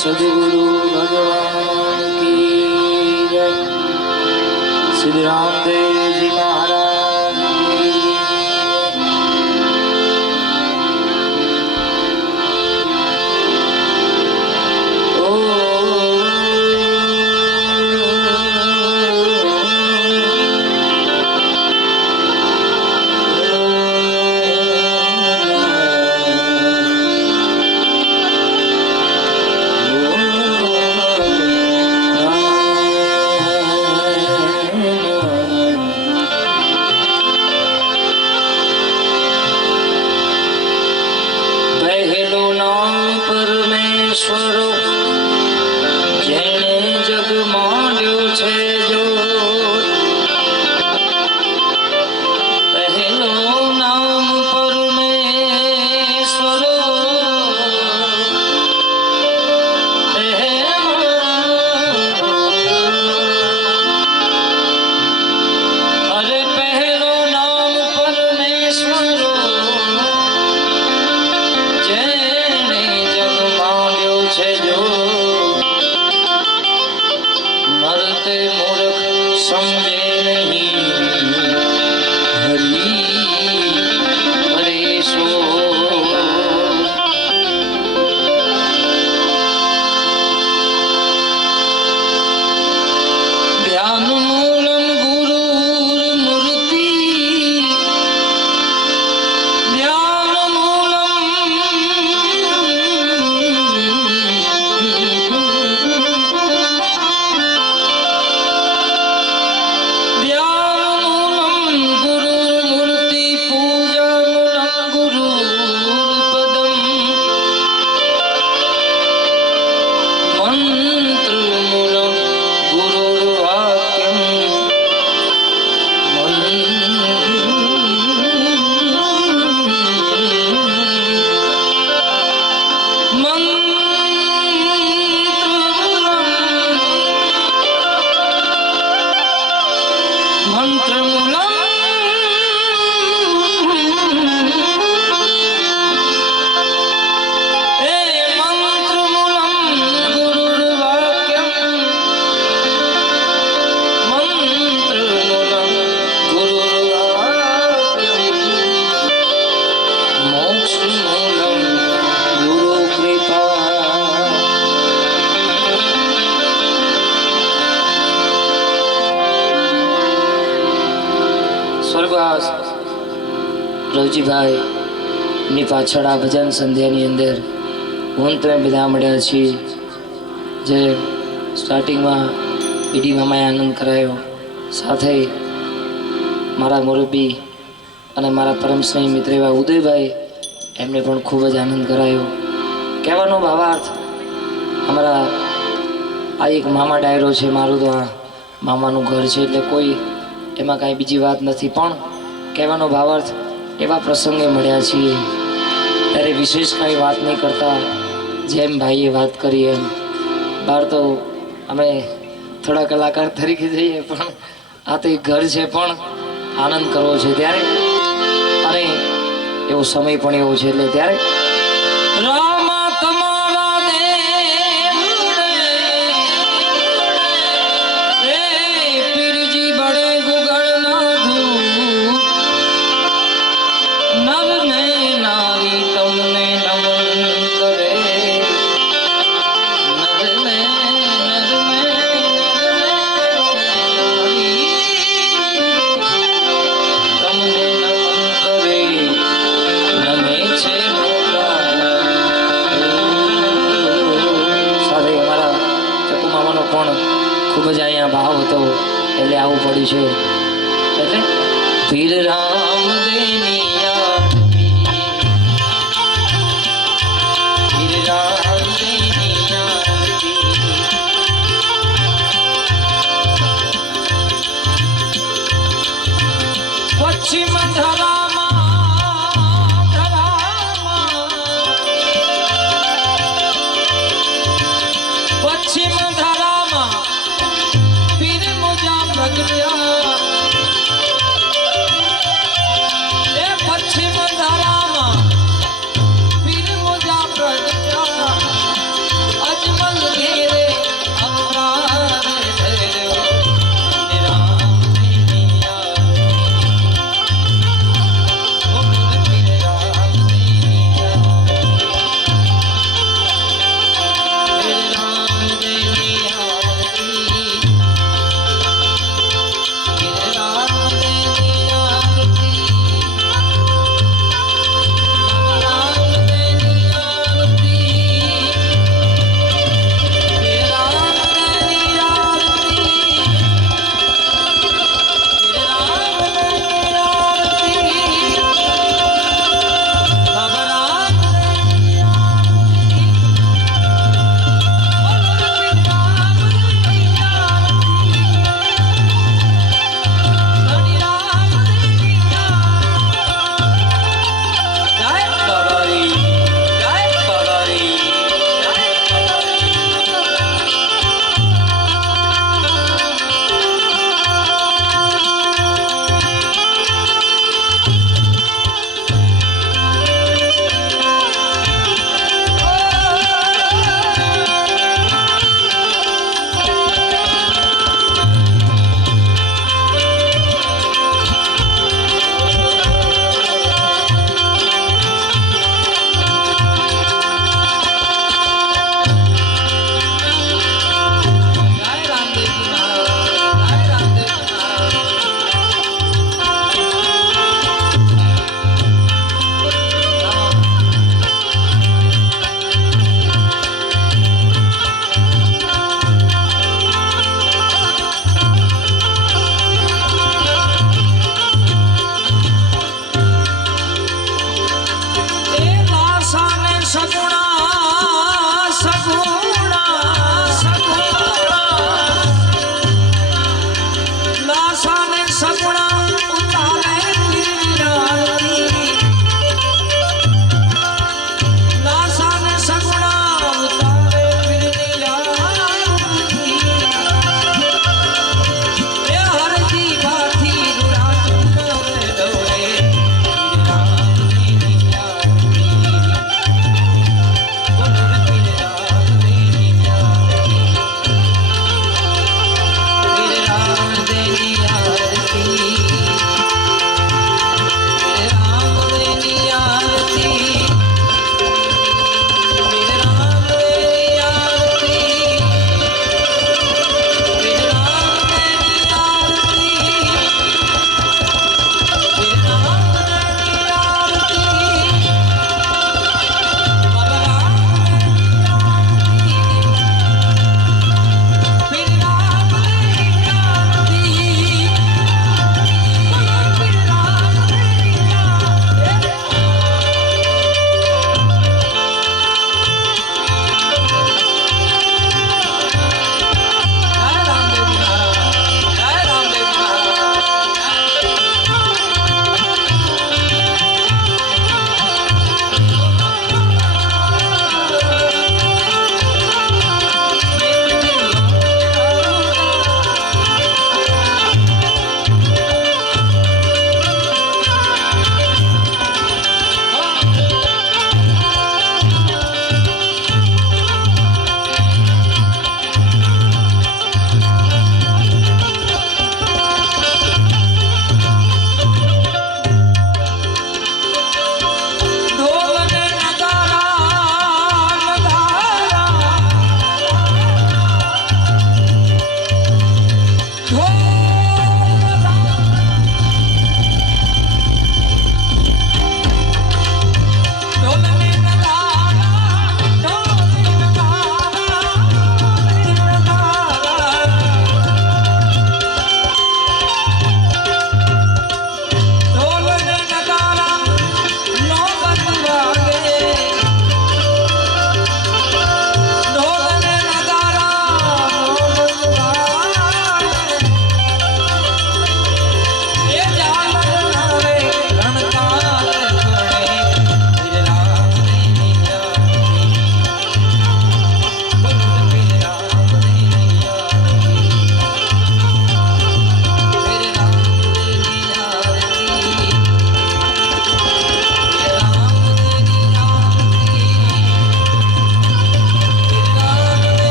सद्गुरु भगवान की जय। श्री रामदेव जी महाराज की સ્વર્ગવાસ રવજીભાઈ ની પાછળ આ ભજન સંધ્યાની અંદર હું તમે બધા મળ્યા છીએ જે સ્ટાર્ટિંગમાં ઈડી મામાએ આનંદ કરાયો, સાથે મારા મોરબી અને મારા પરમ સ્નેહી મિત્ર એવા ઉદયભાઈ એમને પણ ખૂબ જ આનંદ કરાયો. કહેવાનો ભાવાર્થ, અમારા આ એક મામા ડાયરો છે, મારું તો આ મામાનું ઘર છે, એટલે કોઈ એમાં કાંઈ બીજી વાત નથી, પણ કહેવાનો ભાવાર્થ એવા પ્રસંગે મળ્યા છીએ ત્યારે વિશેષ કાંઈ વાત નહીં કરતા, જેમ ભાઈએ વાત કરી એમ બહાર તો અમે થોડા કલાકાર તરીકે જઈએ, પણ આ તો એક ઘર છે, પણ આનંદ કરવો છે ત્યારે, અને એવો સમય પણ એવો છે, એટલે ત્યારે રામા તમારા દેવ રે પીરજી બડે ગુગળ નાધુ નર ને નારી તમને નમન કરે, નર ને તમને નમન કરે, નમે છે સાથે અમારા ચકુ મામાનો પણ ખૂબ જ અહીંયા ભાવ હતો, એટલે આવું પડ્યું છે. એટલે પીર રામ દેની